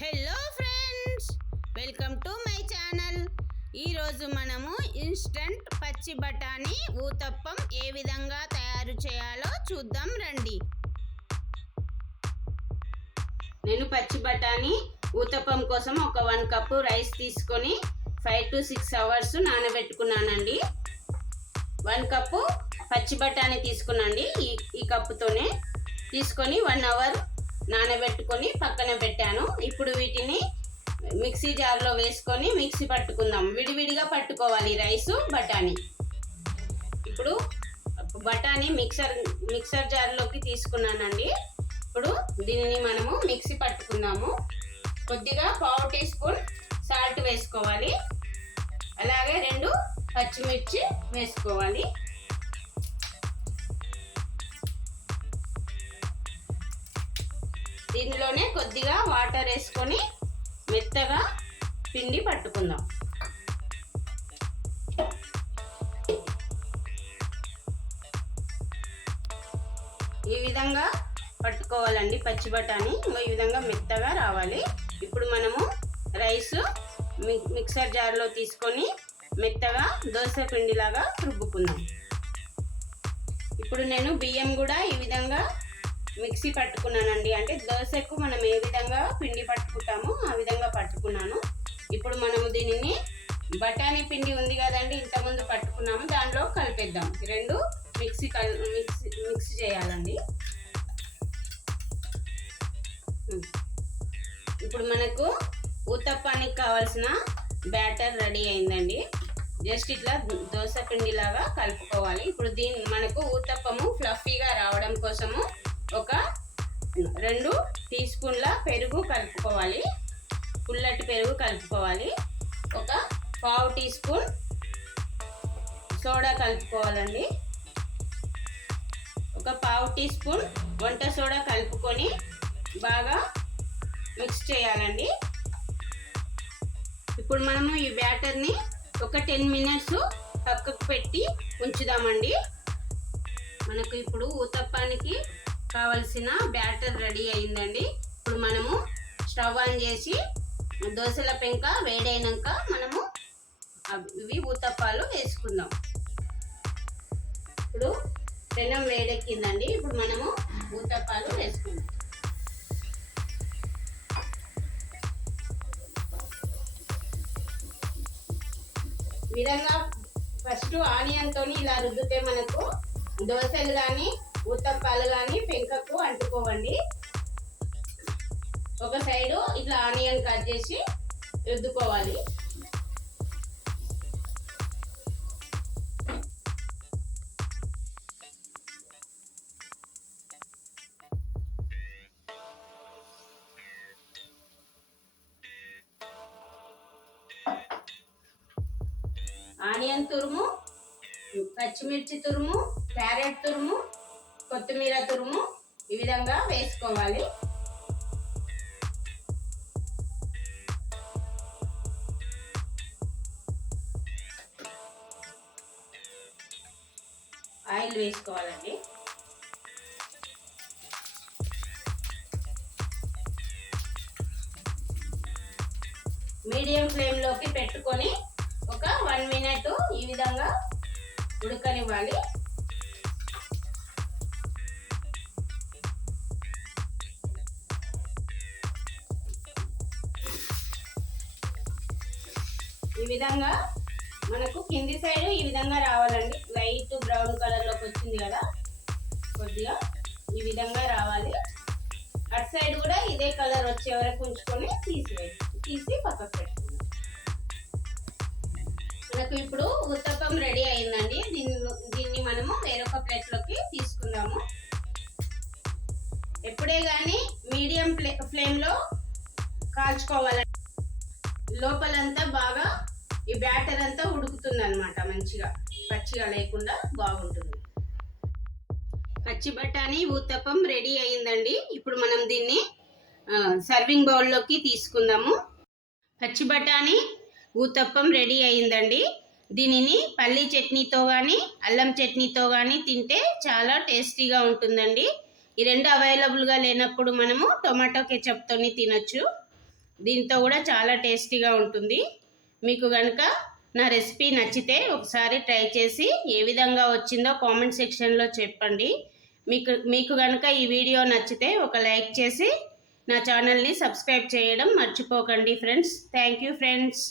Hello friends, welcome to my channel. ఈరోజు మనము instant పచ్చి బఠానీ ఊతప్పం ఏ విధంగా తయారు చేయాలో చూద్దాం రండి. నేను పచ్చి బఠానీ ఊతప్పం కోసం ఒక 1 కప్పు రైస్ తీసుకొని 5 to 6 hours నానబెట్టుకున్నానండి. 1 కప్పు పచ్చి బఠానీ తీసుకున్నాండి. ఈ కప్పుతోనే తీసుకొని 1 hour నానబెట్టుకొని పక్కన పెట్టాను. ఇప్పుడు వీటిని మిక్సీ జార్లో వేసుకొని మిక్సీ పట్టుకుందాం. విడివిడిగా పట్టుకోవాలి రైసు బఠానీ. ఇప్పుడు బఠానీ మిక్సర్ జార్లోకి తీసుకున్నానండి. ఇప్పుడు దీనిని మనము మిక్సీ పట్టుకుందాము. కొద్దిగా 1/2 టీ స్పూన్ సాల్ట్ వేసుకోవాలి. అలాగే 2 పచ్చిమిర్చి వేసుకోవాలి. దీనిలోనే కొద్దిగా వాటర్ వేసుకొని మెత్తగా పిండి పట్టుకుందాం. ఈ విధంగా పట్టుకోవాలండి పచ్చి బఠానీ. ఈ విధంగా మెత్తగా రావాలి. ఇప్పుడు మనము రైస్ మిక్సర్ జార్లో తీసుకొని మెత్తగా దోశ పిండిలాగా రుబ్బుకుందాం. ఇప్పుడు నేను బియ్యం కూడా ఈ విధంగా మిక్సీ పట్టుకున్నానండి. అంటే దోశకు మనం ఏ విధంగా పిండి పట్టుకుంటామో ఆ విధంగా పట్టుకున్నాను. ఇప్పుడు మనము దీనిని బఠానీ పిండి ఉంది కదండి, ఇంతకుముందు పట్టుకున్నాము, దాంట్లో కలిపేద్దాం. 2 మిక్స్ చేయాలండి. ఇప్పుడు మనకు ఊతప్పానికి కావాల్సిన బ్యాటర్ రెడీ అయిందండి. జస్ట్ ఇట్లా దోశ పిండిలాగా కలుపుకోవాలి. ఇప్పుడు మనకు ఊతప్పము ఫ్లఫీగా రావడం కోసము ఒక 2 టీ స్పూన్ల పెరుగు కలుపుకోవాలి. పుల్లటి పెరుగు కలుపుకోవాలి. ఒక 1/2 టీ స్పూన్ సోడా కలుపుకోవాలండి. ఒక 1/2 టీ స్పూన్ వంట సోడా కలుపుకొని బాగా మిక్స్ చేయాలండి. ఇప్పుడు మనము ఈ బ్యాటర్ని ఒక 10 minutes పక్కకు పెట్టి ఉంచుదామండి. మనకు ఇప్పుడు ఊతప్పానికి కావలసిన బ్యాటర్ రెడీ అయిందండి. ఇప్పుడు మనము స్టవ్ ఆన్ చేసి దోశల పెంక వేడైనాక మనము ఇవి ఊతప్పాలు వేసుకుందాం. ఇప్పుడు పెనం వేడెక్కిందండి. ఇప్పుడు మనము ఊతప్పాలు వేసుకుందాం. ఈ విధంగా ఫస్ట్ ఆనియన్తో ఇలా రుద్దితే మనకు దోశలు కానీ ఊతప్పాలు కానీ పెంకకు అంటుకోవండి. ఒక సైడు ఇట్లా ఆనియన్ కట్ చేసి రుద్దుకోవాలి. ఆనియన్ తురుము, పచ్చిమిర్చి తురుము, క్యారెట్ తురుము, కొత్తిమీర తురుము ఈ విధంగా వేసుకోవాలి. ఆయిల్ వేసుకోవాలండి. మీడియం ఫ్లేమ్లోకి పెట్టుకొని ఒక 1 minute ఈ విధంగా ఉడకనివ్వాలి. ఈ విధంగా మనకు కింది సైడ్ ఈ విధంగా రావాలండి. లైట్ బ్రౌన్ కలర్లోకి వచ్చింది కదా, కొద్దిగా ఈ విధంగా రావాలి. అటు సైడ్ కూడా ఇదే కలర్ వచ్చే వరకు ఉంచుకొని తీసి పక్కకు పెట్టుకుందాం. మనకు ఇప్పుడు ఊతప్పం రెడీ అయిందండి. దీన్ని మనము వేరొక ప్లేట్లోకి తీసుకుందాము. ఎప్పుడే కానీ మీడియం ఫ్లేమ్లో కాల్చుకోవాలండి. లోపలంతా బాగా ఈ బ్యాటర్ అంతా ఉడుకుతుంది అనమాట. మంచిగా పచ్చిగా లేకుండా బాగుంటుంది. పచ్చి బఠానీ ఊతప్పం రెడీ అయిందండి. ఇప్పుడు మనం దీన్ని సర్వింగ్ బౌల్లోకి తీసుకుందాము. పచ్చి బఠానీ ఊతప్పం రెడీ అయిందండి. దీనిని పల్లీ చట్నీతో కానీ అల్లం చట్నీతో కానీ తింటే చాలా టేస్టీగా ఉంటుందండి. ఈ 2 అవైలబుల్గా లేనప్పుడు మనము టొమాటో కెచప్తోని తినొచ్చు. దీంతో కూడా చాలా టేస్టీగా ఉంటుంది. మీకు కనుక నా రెసిపీ నచ్చితే ఒకసారి ట్రై చేసి ఏ విధంగా వచ్చిందో కామెంట్ సెక్షన్లో చెప్పండి. మీకు కనుక ఈ వీడియో నచ్చితే ఒక లైక్ చేసి నా ఛానల్ని సబ్స్క్రైబ్ చేయడం మర్చిపోకండి ఫ్రెండ్స్. Thank you friends.